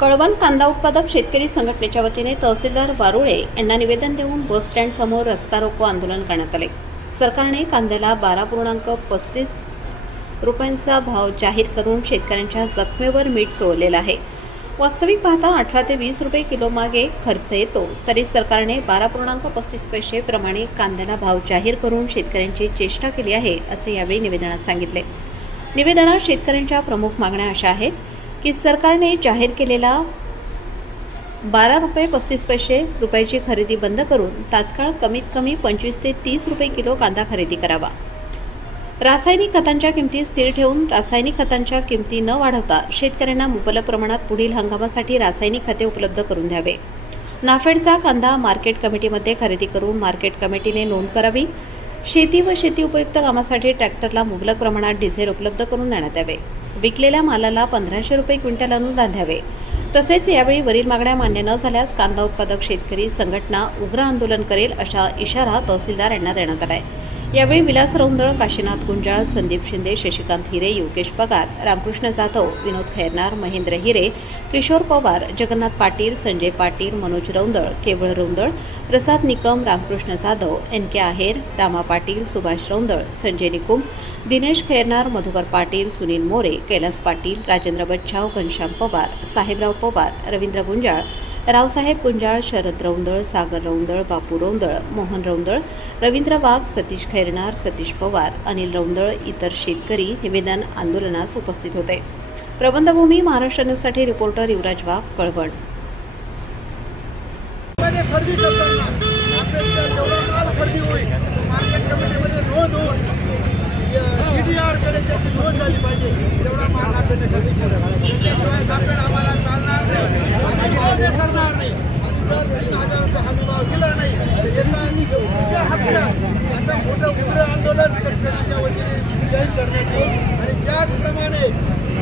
कळवण कांदा उत्पादक शेतकरी संघटनेच्या वतीने तहसीलदार वारुळे यांना निवेदन देऊन बस स्टँड समोर रस्ता रोको आंदोलन करण्यात आले। सरकारने कांद्याला 12.35 रुपयांचा भाव जाहीर करून शेतकऱ्यांच्या जखमेवर मीठ चोळलेलं आहे। वास्तविक पाहता 18 ते 20 रुपये किलो मागे खर्च येतो, तरी सरकारने 12.35 पैसे प्रमाणे कांद्याला भाव जाहीर करून शेतकऱ्यांची चेष्टा केली आहे, असे यावेळी निवेदनात सांगितले। निवेदनात शेतकऱ्यांच्या प्रमुख मागण्या अशा आहेत की सरकारने जाहीर केलेला 12.35 रुपयाची खरेदी बंद करून तात्काळ कमीत कमी 25 ते 30 रुपये किलो कांदा खरेदी करावा। रासायनिक खतांच्या किमती स्थिर ठेवून रासायनिक खतांच्या किमती न वाढवता शेतकऱ्यांना मुबलक प्रमाणात पुढील हंगामासाठी रासायनिक खते उपलब्ध करून द्यावे। नाफेडचा कांदा मार्केट कमिटीमध्ये खरेदी करून मार्केट कमिटीने नोंद करावी। शेती व शेती उपयुक्त कामासाठी ट्रॅक्टरला मुबलक प्रमाणात डिझेल उपलब्ध करून देण्यात यावे। विकलेल्या मालाला 1500 रुपये क्विंटल अनुदान द्यावे। तसेच यावेळी वरील मागण्या मान्य न झाल्यास कांदा उत्पादक शेतकरी संघटना उग्र आंदोलन करेल, असा इशारा तहसीलदार यांना देण्यात आला आहे। यावेळी विलास रौंदळ, काशीनाथ गुंजाळ, संदीप शिंदे, शशिकांत हिरे, योगेश पगार, रामकृष्ण जाधव, विनोद खैरनार, महेंद्र हिरे, किशोर पवार, जगन्नाथ पाटील, संजय पाटील, मनोज रौंदळ, केवळ रौंदळ, प्रसाद निकम, रामकृष्ण जाधव, NK आहेर, रामा पाटील, सुभाष रौंदळ, संजय निकुम, दिनेश खैरनार, मधुकर पाटील, सुनील मोरे, कैलास पाटील, राजेंद्र बच्छाव, घनश्याम पवार, साहेबराव पवार, रवींद्र गुंजाळ, रावसाहेब गुंजाळ, शरद रौंदळ, सागर रौंदळ, बापू रौंदळ, मोहन रौंदळ, रवींद्र वाघ, सतीश खैरनार, सतीश पवार, अनिल रौंदळ, इतर शेतकरी निवेदन आंदोलनास उपस्थित होते। प्रबंधभूमी महाराष्ट्र न्यूजसाठी रिपोर्टर युवराज वाघ, कळवण। असं मोठं उग्र आंदोलन शेतकऱ्यांच्या वतीने जाहीर करण्यात येईल आणि त्याचप्रमाणे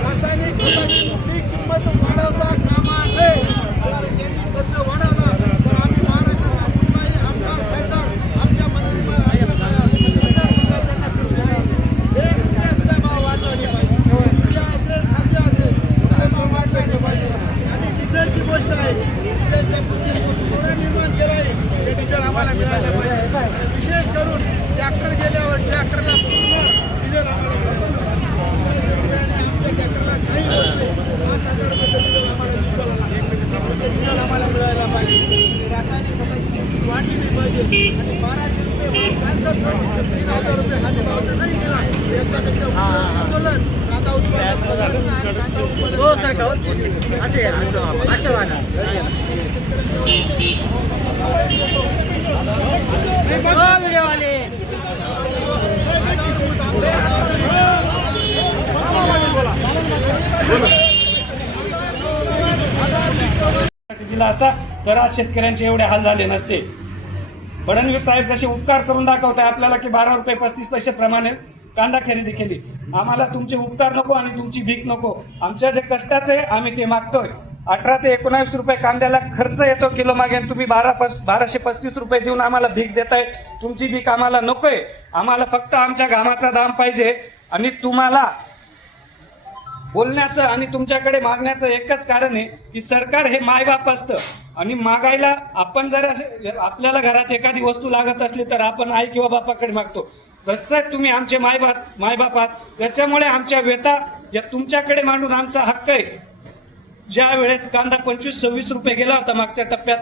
रासायनिक खताची कुठली किंमत वाढवता कामा नये। जर त्यांनी खर्च वाढवला तर आम्ही महाराष्ट्राचा कुठलाही आमदार खासदार आमच्या मतदारसंघात त्यांना फिरू देणार नाही। 1 रुपया सुद्धा भाव वाढला नाही पाहिजे। उद्या असेल, खाद्य असेल, कुठले भाव वाढले नाही पाहिजे। आणि डिझेलची गोष्ट आहे, डिझेलच्या थोडा निर्माण केला आहे, ते डिझेल आम्हाला मिळालं पाहिजे। विशेष करून ट्रॅक्टर गेल्यावर ट्रॅक्टरला पूर्ण डिझेल आम्हाला मिळालं पाहिजे। 1500 रुपयाने आमच्या ट्रॅक्टरला काही होत नाही। 5000 रुपये डिझेल आम्हाला दिवसाला लागतं, डिझेल आम्हाला मिळायला पाहिजे। रासायनिक खताची किंमत वाढली नाही पाहिजे आणि 1200 रुपये भाव कॅन्सल करून 3000 रुपये खाली भाव नाही दिला, याच्यापेक्षा आंदोलन कांदा उत्पादक दिला असता तर आज शेतकऱ्यांचे एवढे हाल झाले नसते। फडणवीस साहेब जसे उपकार करून दाखवताय आपल्याला की 12 रुपये 35 पैसे प्रमाणे कांदा खरेदी केली। आम्हाला तुमचे उपकार नको आणि तुमची भीक नको। आमच्या जे कष्टाचं आहे आम्ही ते मागतोय। 18 ते 19 रुपये कांद्याला खर्च येतो किलो मागे, तुम्ही 1235 रुपये देऊन आम्हाला भीक देताय। तुमची भीक आम्हाला नकोय। आम्हाला फक्त आमच्या घामाचा दाम पाहिजे आणि तुम्हाला बोलण्याचं आणि तुमच्याकडे मागण्याचं एकच कारण आहे की सरकार हे मायबाप असतं आणि मागायला आपण जर आपल्याला घरात एखादी वस्तू लागत असली तर आपण आई किंवा बापाकडे मागतो। तसंच तुम्ही आमचे मायबाप आहात, त्याच्यामुळे आमच्या व्यथा या तुमच्याकडे मांडून आमचा हक्क आहे। ज्या वेळेस कांदा 25-26 रुपये गेला होता मागच्या टप्प्यात,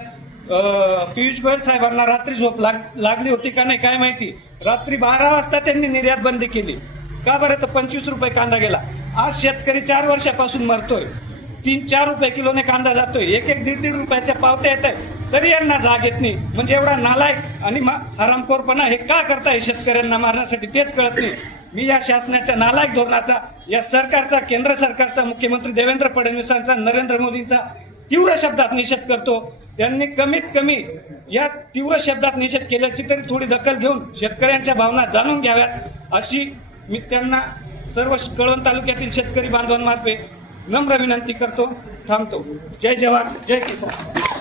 पियुष गोयल साहेबांना रात्री झोप लागली होती का नाही काय माहिती। रात्री 12 वाजता त्यांनी निर्यात बंदी केली। का बरं? तर 25 रुपये कांदा गेला। आज शेतकरी 4 वर्षापासून मरतोय। 3-4 रुपये किलोने कांदा जातोय, 1-1.5 रुपयाच्या पावत्या येत आहे, तरी यांना जाग येत नाही। म्हणजे एवढा नालायक आणि हरामखोरपणा हे का करताय शेतकऱ्यांना मारण्यासाठी, तेच कळत नाही। मी या शासनाच्या नालायक धोरणाचा, या सरकारचा, केंद्र सरकारचा, मुख्यमंत्री देवेंद्र फडणवीसांचा, नरेंद्र मोदींचा तीव्र शब्दात निषेध करतो। त्यांनी कमीत कमी या तीव्र शब्दात निषेध केल्याची तरी थोडी दखल घेऊन शेतकऱ्यांच्या भावना जाणून घ्याव्यात, अशी मी त्यांना सर्व कळवण तालुक्यातील शेतकरी बांधवांमार्फे नम्र विनंती करतो। थांबतो। जय जवान, जय किसान।